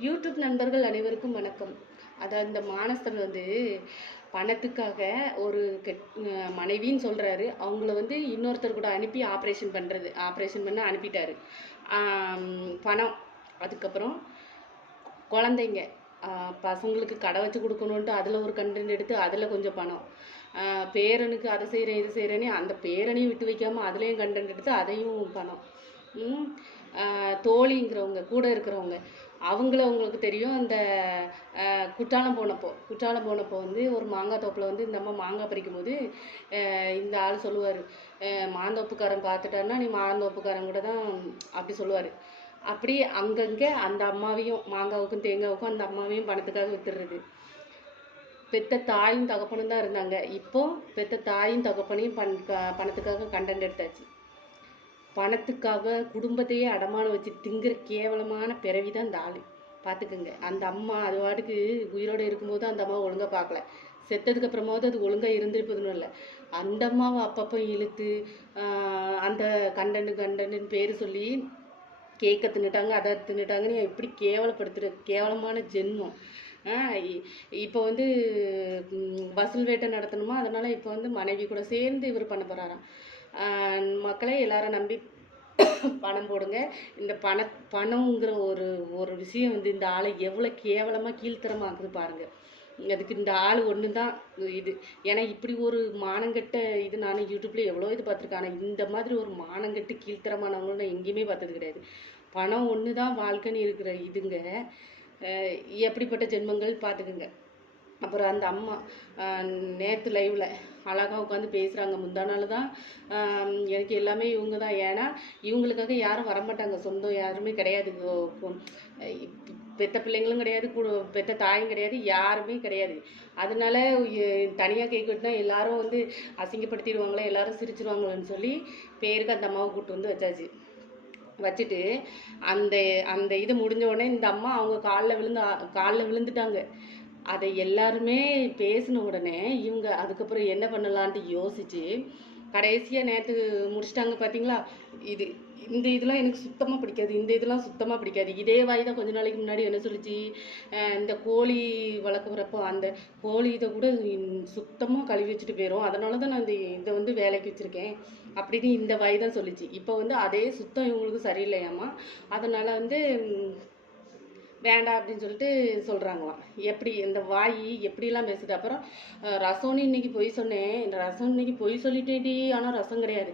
YouTube நண்பர்கள் அனைவருக்கும் வணக்கம். அதாவது இந்த மானஸ்தன் வந்து பணத்துக்காக ஒரு கெட் மனைவின்னு சொல்கிறாரு அவங்கள வந்து இன்னொருத்தர் கூட அனுப்பி ஆப்ரேஷன் பண்ணுறது ஆப்ரேஷன் பண்ண அனுப்பிட்டாரு. பணம். அதுக்கப்புறம் குழந்தைங்க பசங்களுக்கு கடை வச்சு கொடுக்கணுன்ட்டு அதில் ஒரு கண்டென்ட் எடுத்து அதில் கொஞ்சம் பணம். பேரனுக்கு அதை செய்கிறேன் இது செய்கிறேன்னு அந்த பேரனையும் விட்டு வைக்காமல் அதுலேயும் கண்டென்ட் எடுத்து அதையும் பணம். தோழிங்கிறவங்க கூட இருக்கிறவங்க அவங்கள உங்களுக்கு தெரியும். அந்த குற்றாலம் போனப்போ குற்றாலம் போனப்போ வந்து ஒரு மாங்காய் தோப்பில் வந்து இந்த அம்மா மாங்காய் பறிக்கும் போது இந்த ஆள் சொல்லுவார். மாந்தோப்புக்காரன் பார்த்துட்டாருன்னா நீ மாந்தோப்புக்காரன் கூட தான் அப்படி சொல்லுவார். அப்படி அங்கங்கே அந்த அம்மாவையும் மாங்காவுக்கும் தேங்காவுக்கும் அந்த அம்மாவையும் பணத்துக்காக வித்துடுறது பெத்த தாயும் தகப்பனும் தான் இருந்தாங்க. இப்போ பெத்த தாயும் தகப்பனையும் பண் பணத்துக்காக கண்டென்ட் எடுத்தாச்சு. பணத்துக்காக குடும்பத்தையே அடமானம் வச்சு திங்கிற கேவலமான பிறவி தான் இந்த ஆள். பார்த்துக்குங்க அந்த அம்மா அது வாட்டுக்கு உயிரோடு இருக்கும்போது அந்த அம்மா ஒழுங்காக பார்க்கல செத்ததுக்கு அப்புறமாவது அது ஒழுங்காக இருந்திருப்பதுன்னு இல்லை. அந்த அம்மாவை அப்பப்போ இழுத்து அந்த கண்டனு கண்டனுன்னு பேர் சொல்லி கேக்கை தின்னுட்டாங்க அதை தின்னுட்டாங்கன்னு எப்படி கேவலப்படுத்துகிற கேவலமான ஜென்மம். இப்போ வந்து வசூல் வேட்டை நடத்தணுமா? அதனால் இப்போ வந்து மனைவி கூட சேர்ந்து இவர் பண்ண போகிறாராம் மக்களே எல்லாரும் நம்பி பணம் போடுங்க. இந்த பண பணங்கிற ஒரு ஒரு விஷயம் வந்து இந்த ஆளை எவ்வளோ கேவலமாக கீழ்த்தரமாக்குது பாருங்க. அதுக்கு இந்த ஆள் ஒன்று தான் இது. ஏன்னா இப்படி ஒரு மானங்கட்ட இது நான் யூடியூப்ல எவ்வளோ இது பார்த்துருக்கேன். ஆனால் இந்த மாதிரி ஒரு மானங்கட்டு கீழ்த்தரமானவங்களும் நான் எங்கேயுமே பார்த்தது கிடையாது. பணம் ஒன்று தான் வாழ்க்கைன்னு இருக்கிற இதுங்க எப்படிப்பட்ட ஜென்மங்கள் பார்த்துக்குங்க. அப்புறம் அந்த அம்மா நேற்று லைவில் அழகாக உட்காந்து பேசுகிறாங்க முந்தா நாள் தான் எனக்கு எல்லாமே இவங்க தான். ஏன்னா இவங்களுக்காக யாரும் வரமாட்டாங்க. சொந்தம் யாருமே கிடையாது. பெத்த பிள்ளைங்களும் கிடையாது. கூட பெத்த தாயும் கிடையாது. யாருமே கிடையாது. அதனால தனியாக கேட்கட்டுனா எல்லாரும் வந்து அசிங்கப்படுத்திடுவாங்களே எல்லாரும் சிரிச்சிருவாங்களேன்னு சொல்லி பேருக்கு அந்த அம்மாவை கூப்பிட்டு வந்து வச்சாச்சு. வச்சுட்டு அந்த அந்த இது முடிஞ்ச உடனே இந்த அம்மா அவங்க காலில் விழுந்து காலில் விழுந்துட்டாங்க. அதை எல்லாருமே பேசின உடனே இவங்க அதுக்கப்புறம் என்ன பண்ணலான்ட்டு யோசிச்சு கடைசியாக நேற்று முடிச்சிட்டாங்க பார்த்தீங்களா இது இந்த இதெல்லாம் எனக்கு சுத்தமாக பிடிக்காது இந்த இதெல்லாம் சுத்தமாக பிடிக்காது. இதே வாய் தான் கொஞ்ச நாளைக்கு முன்னாடி என்ன சொல்லிச்சு? இந்த கோழி வளர்க்குறப்போ அந்த கோழி இதை கூட சுத்தமாக கழுவி வச்சுட்டு போயிடும் அதனால தான் நான் இந்த இதை வந்து வேலைக்கு வச்சுருக்கேன். அப்படின்னு இந்த வாய் தான் சொல்லிச்சு. இப்போ வந்து அதே சுத்தம் இவங்களுக்கு சரியில்லையாமா? அதனால் வந்து வேண்டாம் அப்படின்னு சொல்லிட்டு சொல்கிறாங்களாம் எப்படி இந்த வாய் எப்படிலாம் பேசுது? அப்புறம் அஹ், ரசம்னு இன்னைக்கு பொய் சொன்னேன். இந்த ரசம் இன்னைக்கு பொய் சொல்லிட்டேடி ஆனால் ரசம் கிடையாது.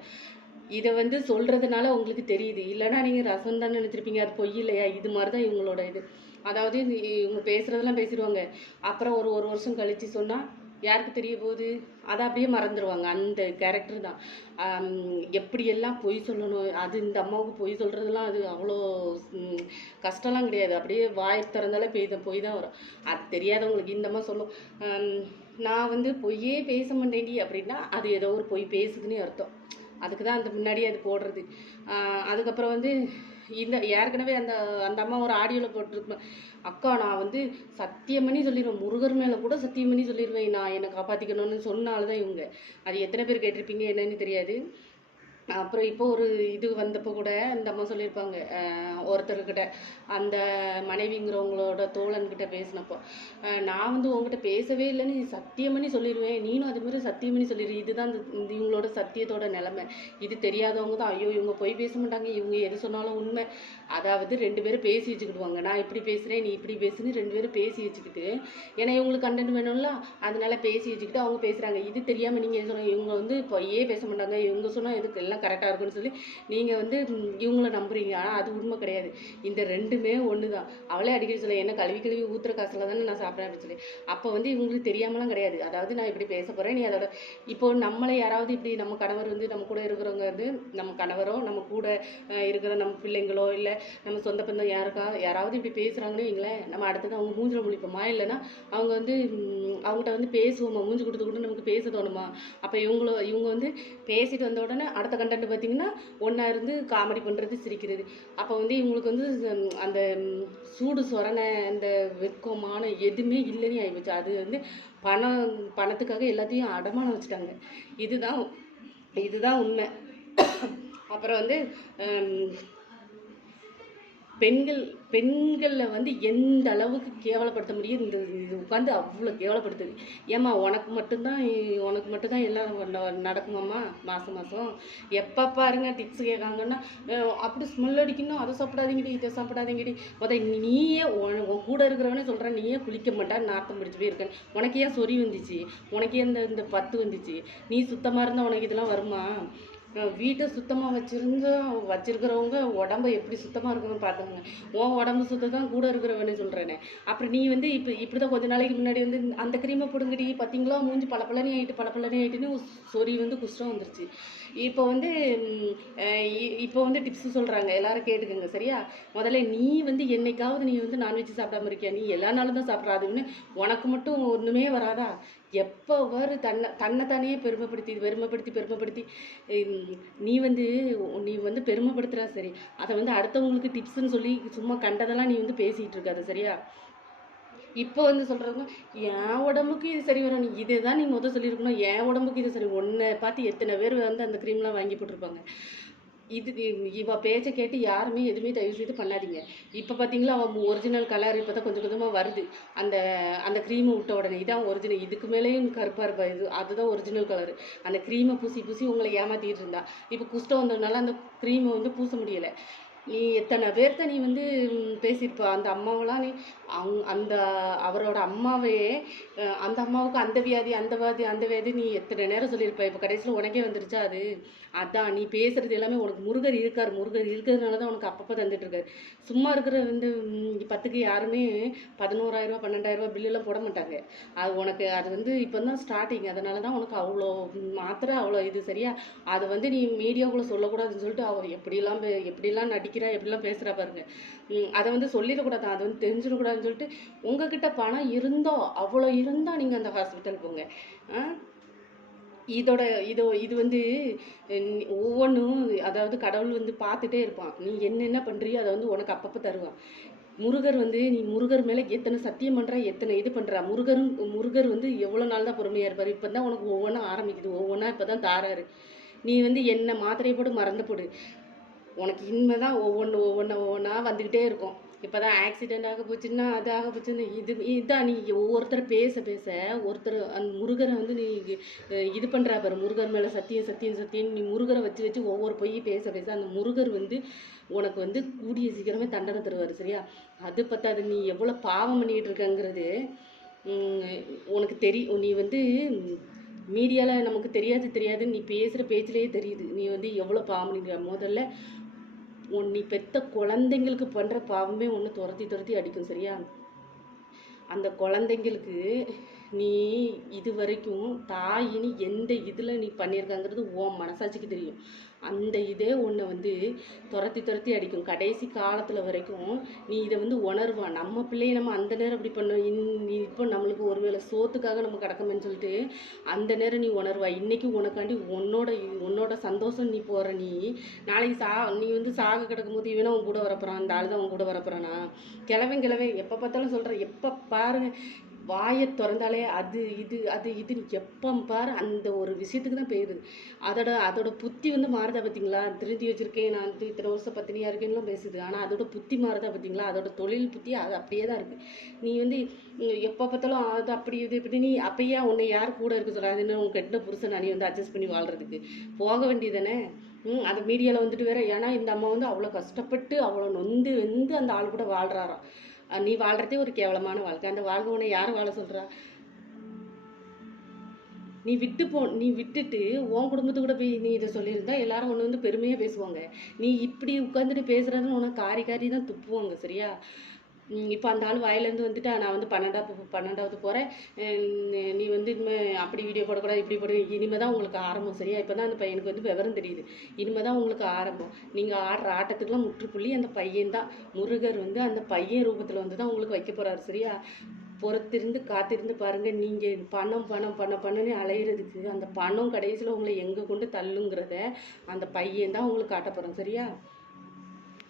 இதை வந்து சொல்கிறதுனால உங்களுக்கு தெரியுது. இல்லைன்னா நீங்கள் ரசம் தான் நினச்சிருப்பீங்க அது பொய் இல்லையா? இது மாதிரி தான் இவங்களோட இது. அதாவது இவங்க பேசுகிறதெல்லாம் பேசிடுவாங்க. அப்புறம் ஒரு ஒரு வருஷம் கழித்து சொன்னால் யாருக்கு தெரிய போகுது அதை அப்படியே மறந்துடுவாங்க அந்த கேரக்டர் தான். எப்படியெல்லாம் பொய் சொல்லணும்? அது இந்த அம்மாவுக்கு பொய் சொல்கிறதுலாம் அது அவ்வளோ கஷ்டம்லாம் கிடையாது. அப்படியே வாய் திறந்தாலே பொய் தான் பொய் தான் வரும். அது தெரியாதவங்களுக்கு இந்த அம்மா சொல்லும். நான் வந்து பொய்யே பேச மாட்டேன்டி அப்படின்னா அது ஏதோ ஒரு பொய் பேசுதுன்னு அர்த்தம். அதுக்கு தான் அந்த முன்னாடி அது போடுறது. அதுக்கப்புறம் வந்து இந்த ஏற்கனவே அந்த அந்த அம்மா ஒரு ஆடியோவில் போட்டிருப்பேன் அக்கா நான் வந்து சத்தியம் பண்ணி சொல்லிடுவேன் முருகர் மேலே கூட சத்தியம் பண்ணி சொல்லிடுவேன் நான் என்னை காப்பாற்றிக்கணும்னு சொன்னால்தான் இவங்க. அது எத்தனை பேர் கேட்டிருப்பீங்க என்னன்னு தெரியாது. அப்புறம் இப்போ ஒரு இது வந்தப்போ கூட இந்த அம்மா சொல்லியிருப்பாங்க ஒருத்தர்கிட்ட அந்த மனைவிங்கிறவங்களோட தோழன்கிட்ட பேசினப்போ நான் வந்து உங்ககிட்ட பேசவே இல்லைன்னு நீ சத்தியம் பண்ணி சொல்லிடுவேன் நீனும் அது மாதிரி சத்தியம் பண்ணி சொல்லிடு இதுதான் இந்த இவங்களோட சத்தியத்தோட நிலைமை. இது தெரியாதவங்க தான் ஐயோ இவங்க போய் பேச மாட்டாங்க இவங்க எது சொன்னாலும் உண்மை. அதாவது ரெண்டு பேரும் பேசி வச்சுக்கிடுவாங்க நான் இப்படி பேசுகிறேன் நீ இப்படி பேசுன்னு ரெண்டு பேரும் பேசி வச்சுக்கிட்டு ஏன்னா இவங்களுக்கு கண்டென்ட் வேணும்ல அதனால பேசி வச்சுக்கிட்டு அவங்க பேசுகிறாங்க இது தெரியாமல் நீங்கள் சொன்னால் இவங்க வந்து பொய்யே பேச மாட்டாங்க இவங்க சொன்னால் எதுக்கு எல்லாம் கரெக்டாக இருக்குன்னு சொல்லி நீங்கள் வந்து இவங்கள நம்புறீங்க. ஆனால் அது உண்மை கிடையாது. இந்த ரெண்டுமே ஒன்று தான் அவளே அடிக்கடி சொல்ல என்ன கழுவி கழுவி ஊத்துற காசில் தானே நான் சாப்பிட்றேன் அப்படின்னு சொல்லி. அப்போ வந்து இவங்களுக்கு தெரியாமலாம் கிடையாது. அதாவது நான் இப்படி பேச போகிறேன் நீ அதோட இப்போ நம்மளை யாராவது இப்படி நம்ம கணவர் வந்து நம்ம கூட இருக்கிறவங்க வந்து நம்ம கணவரோ நம்ம கூட இருக்கிற நம்ம பிள்ளைங்களோ இல்லை நம்ம சொந்த பந்தம் யாருக்கா யாராவது இப்படி பேசுகிறாங்கன்னு வைங்களேன் நம்ம அடுத்தது அவங்க மூஞ்சில் முழிப்போமா? இல்லைன்னா அவங்க வந்து அவங்ககிட்ட வந்து பேசுவோமா? மூஞ்சி கொடுத்து கூட நமக்கு பேச தோணுமா? அப்போ இவங்கள இவங்க வந்து பேசிட்டு வந்த உடனே அடுத்த கண்டென்ட் பார்த்தீங்கன்னா ஒன்றா இருந்து காமெடி பண்ணுறது சிரிக்கிறது. அப்போ வந்து இவங்களுக்கு வந்து அந்த சூடு சொரணை அந்த வெக்கமான எதுவுமே இல்லைன்னு ஆகிப்போச்சு அது வந்து பணம் பணத்துக்காக எல்லாத்தையும் அடமானம் வச்சுட்டாங்க. இதுதான் இதுதான் உண்மை. அப்புறம் வந்து பெண்கள் பெண்களில் வந்து எந்த அளவுக்கு கேவலப்படுத்த முடியும் இந்த இது உட்காந்து அவ்வளோ கேவலப்படுத்துது. ஏம்மா உனக்கு மட்டும்தான் உனக்கு மட்டும்தான் எல்லாம் நடக்குமாம்மா? மாதம் மாதம் எப்போ பாருங்க டிப்ஸ் கேட்காங்கன்னா அப்படி ஸ்மெல் அடிக்கணும் அதை சாப்பிடாதீங்கடி இதை சாப்பிடாதீங்கடி. முத நீயே உன் கூட இருக்கிறவனே சொல்கிறேன் நீயே குளிக்க மாட்டா நாத்தம் பிடிச்சி போயிருக்கேன். உனக்கே உனக்கு ஏன் சொறி வந்துச்சு? உனக்கே இந்த இந்த பத்து வந்துச்சு? நீ சுத்தமாக இருந்தால் உனக்கு இதெல்லாம் வருமா? வீட்டை சுத்தமாக வச்சுருந்தா வச்சிருக்கிறவங்க உடம்ப எப்படி சுத்தமாக இருக்குன்னு பார்த்துக்கோங்க உன் உடம்பு சுத்தம் தான் கூட இருக்கிறவனே சொல்கிறேனே அப்புறம் நீ வந்து இப்போ இப்படி தான் கொஞ்ச நாளைக்கு முன்னாடி வந்து அந்த க்ரீமை பிடுங்கிட்டி பார்த்தீங்களா மூஞ்சி பளபளனே ஆகிட்டு பளபளனே ஆகிட்டுன்னு சொறி வந்து குஷ்டம் வந்துருச்சு. இப்போ வந்து இ- இப்போ வந்து டிப்ஸ் சொல்கிறாங்க எல்லாரும் கேட்டுக்கோங்க. சரியா? முதல்ல நீ வந்து என்னைக்காவது நீ வந்து நான்வெஜ் சாப்பிடாம இருக்கியா? நீ எல்லா நாளும் தான் சாப்பிட்றாதுன்னு உனக்கு மட்டும் ஒன்றுமே வராதா? எப்போ வரு தன்னை தன்னைத்தானே பெருமைப்படுத்தி பெருமைப்படுத்தி பெருமைப்படுத்தி நீ வந்து நீ வந்து பெருமைப்படுத்துகிறா சரி. அதை வந்து அடுத்தவங்களுக்கு டிப்ஸ்ன்னு சொல்லி சும்மா கண்டதெல்லாம் நீ வந்து பேசிகிட்டு இருக்காது சரியா? இப்போ வந்து சொல்கிறவங்க என் உடம்புக்கு இது சரி வரும் நீ இதை தான் நீ முதல் சொல்லியிருக்கணும். என் உடம்புக்கு இது சரி ஒன்றை பார்த்து எத்தனை பேர் வந்து அந்த க்ரீம்லாம் வாங்கி போட்டிருப்பாங்க. இது இவள் இவ பேச்சை கேட்டு யாருமே எதுவுமே தயவு செய்து பண்ணாதீங்க. இப்போ பார்த்தீங்களா அவன் ஒரிஜினல் கலர் இப்போ தான் கொஞ்சம் கொஞ்சமாக வருது. அந்த அந்த க்ரீமை விட்ட உடனே இதான் ஒரிஜினல் இதுக்கு மேலேயும் கருப்பாக இருப்பா. இது அதுதான் ஒரிஜினல் கலர் அந்த க்ரீமை பூசி பூசி உங்களை ஏமாற்றிட்டு இருந்தா. இப்போ குஷ்டம் வந்ததுனால அந்த க்ரீமை வந்து பூச முடியலை. நீ எத்தனை பேர்த்த நீ வந்து பேசியிருப்ப அந்த அம்மாவெல்லாம் நீ அங் அந்த அவரோட அம்மாவையே அந்த அம்மாவுக்கு அந்த வியாதி அந்த வியாதி அந்த வியாதி நீ எத்தனை நேரம் சொல்லியிருப்ப? இப்போ கடைசியில் உனக்கே வந்துருச்சா அது? அதான் நீ பேசுகிறது எல்லாமே உனக்கு முருகர் இருக்கார் முருகர் இருக்கிறதுனால தான் உனக்கு அப்பப்போ தந்துட்டுருக்காரு. சும்மா இருக்கிற வந்து பத்துக்கு யாருமே பதினோராயிரம் ரூபா பன்னெண்டாயிரம் போட மாட்டாங்க. அது உனக்கு அது வந்து இப்போ தான் ஸ்டார்டிங் அதனால தான் உனக்கு அவ்வளோ மாத்திரை அவ்வளோ இது சரியா? அதை வந்து நீ மீடியாவுக்குள்ளே சொல்லக்கூடாதுன்னு சொல்லிட்டு அவர் எப்படிலாம் பே- எப்படிலாம் வைக்கிறா எப்படிலாம் பேசுகிறா பாருங்க. அதை வந்து சொல்லிடக்கூடாது அது வந்து தெரிஞ்சிடக்கூடாதுன்னு சொல்லிட்டு உங்ககிட்ட பணம் இருந்தோ அவ்வளோ இருந்தால் நீங்கள் அந்த ஹாஸ்பிட்டல் போங்க. இதோட இதோ இது வந்து ஒவ்வொன்றும் அதாவது கடவுள் வந்து பார்த்துட்டே இருப்பான். நீ என்னென்ன பண்ணுறியோ அதை வந்து உனக்கு அப்பப்போ தருவான். முருகர் வந்து நீ முருகர் மேலே எத்தனை சத்தியம் பண்ணுறா எத்தனை இது பண்ணுறா முருகரும் முருகர் வந்து எவ்வளோ நாள் தான் பொறுமையாக இருப்பார். இப்போ தான் உனக்கு ஒவ்வொன்றா ஆரம்பிக்குது. ஒவ்வொன்றா இப்போ தான் தாராரு. நீ வந்து என்ன மாத்திரையை போட்டு மறந்து போடு. உனக்கு இனிமே தான் ஒவ்வொன்று ஒவ்வொன்று ஒவ்வொன்றா வந்துக்கிட்டே இருக்கும். இப்போ தான் ஆக்சிடெண்ட் ஆக போச்சுன்னா அது ஆக போச்சுன்னு இது இதுதான் நீ ஒவ்வொருத்தர் பேச பேச ஒருத்தர் அந்த முருகரை வந்து நீ இது பண்ணுறா பாரு முருகர் மேலே சத்தியம் சத்தியம் சத்தியம் நீ முருகரை வச்சு வச்சு ஒவ்வொரு பொய் பேச பேச அந்த முருகர் வந்து உனக்கு வந்து கூடிய சீக்கிரமே தண்டனை தருவார் சரியா? அது பத்தாது நீ எவ்வளோ பாவம் பண்ணிக்கிட்டு இருக்கங்கிறது உனக்கு தெரியும் நீ வந்து மீடியாவில் நமக்கு தெரியாது தெரியாது நீ பேசுகிற பேச்சிலேயே தெரியுது. நீ வந்து எவ்வளோ பாவம் பண்ணிருக்க முதல்ல நீ பெத்த குழந்தைங்களுக்கு பண்ணுற பாவமே ஒன்று துரத்தி துரத்தி அடிக்கும் சரியா? அந்த குழந்தைங்களுக்கு நீ இது வரைக்கும் தாயின்னு எந்த இதில் நீ பண்ணியிருக்காங்கிறது உன் மனசாட்சிக்கு தெரியும். அந்த இதே ஒன்றை வந்து துரத்தி துரத்தி அடிக்கும். கடைசி காலத்தில் வரைக்கும் நீ இதை வந்து உணர்வான் நம்ம பிள்ளைய நம்ம அந்த நேரம் இப்படி பண்ணோம். இன் இப்போ நம்மளுக்கு ஒருவேளை சோத்துக்காக நம்ம கிடக்கணும்னு சொல்லிட்டு அந்த நேரம் நீ உணர்வா? இன்னைக்கு உனக்காண்டி உன்னோட உன்னோட சந்தோஷம் நீ போகிற நீ நாளைக்கு சா நீ வந்து சாக கிடக்கும்போது இவனும் உன் கூட வரப்போறான் அந்த ஆள் தான் உன் கூட வரப்போறானா? கிழவன் கிழவன் எப்போ பார்த்தாலும் சொல்கிறேன் எப்போ பாருங்கள் வாயை திறந்தாலே அது இது அது இதுன்னு எப்போ பாரு அந்த ஒரு விஷயத்துக்கு தான் போயிடுது அதோட அதோட புத்தி வந்து மாறுதா பார்த்தீங்களா? திருந்தி வச்சுருக்கேன் நான் வந்து இத்தனை வருஷம் பத்தினியாக இருக்கேன்லாம் பேசுது. ஆனால் அதோட புத்தி மாறுதா பார்த்தீங்களா? அதோட தொழில் புத்தி அது அப்படியே தான் இருக்குது நீ வந்து எப்போ பார்த்தாலும் அது அப்படி இது இப்படி நீ அப்பயே உன்னை யார் கூட இருக்க சொல்லாதுன்னு உன் கெட்ட புருஷன் நீ வந்து அட்ஜஸ்ட் பண்ணி வாழ்கிறதுக்கு போக வேண்டியதானே ம் அந்த மீடியாவில் வந்துட்டு வேற. ஏன்னா இந்த அம்மா வந்து அவ்வளோ கஷ்டப்பட்டு அவ்வளோ நொந்து வெந்து அந்த ஆள் கூட வாழ்கிறாராம் நீ வாழ்றதே ஒரு கேவலமான வாழ்க்கை. அந்த வாழ்க்கை உன்னை யார் வாழ சொல்றா? நீ விட்டு போ நீ விட்டுட்டு உன் குடும்பத்து கூட போய் நீ இதை சொல்லியிருந்தா எல்லாரும் ஒன்று வந்து பெருமையாக பேசுவாங்க. நீ இப்படி உட்காந்துட்டு பேசுறதுன்னு உனக்கு காரி காரி தான் துப்புவாங்க சரியா? இப்போ அந்த ஆள் வாயிலேருந்து வந்துட்டு நான் வந்து பன்னெண்டாவது பன்னெண்டாவது போகிறேன் நீ வந்து இனிமே அப்படி வீடியோ போடக்கூடாது இப்படி போட. இனிமே தான் உங்களுக்கு ஆரம்பம் சரியா? இப்போ தான் அந்த பையனுக்கு வந்து விவரம் தெரியுது. இனிமே தான் உங்களுக்கு ஆரம்பம். நீங்கள் ஆடுற ஆட்டத்துக்குலாம் முற்றுப்புள்ளி அந்த பையன்தான். முருகர் வந்து அந்த பையன் ரூபத்தில் வந்து தான் உங்களுக்கு வைக்க போகிறாரு சரியா? பொறுத்திருந்து காத்திருந்து பாருங்கள் நீங்கள் பணம் பணம் பணம் பணம்னு அலையிறதுக்கு அந்த பணம் கடைசியில் உங்களை எங்கே கொண்டு தள்ளுங்கிறத அந்த பையன் தான் உங்களுக்கு காட்ட போகிறோம் சரியா?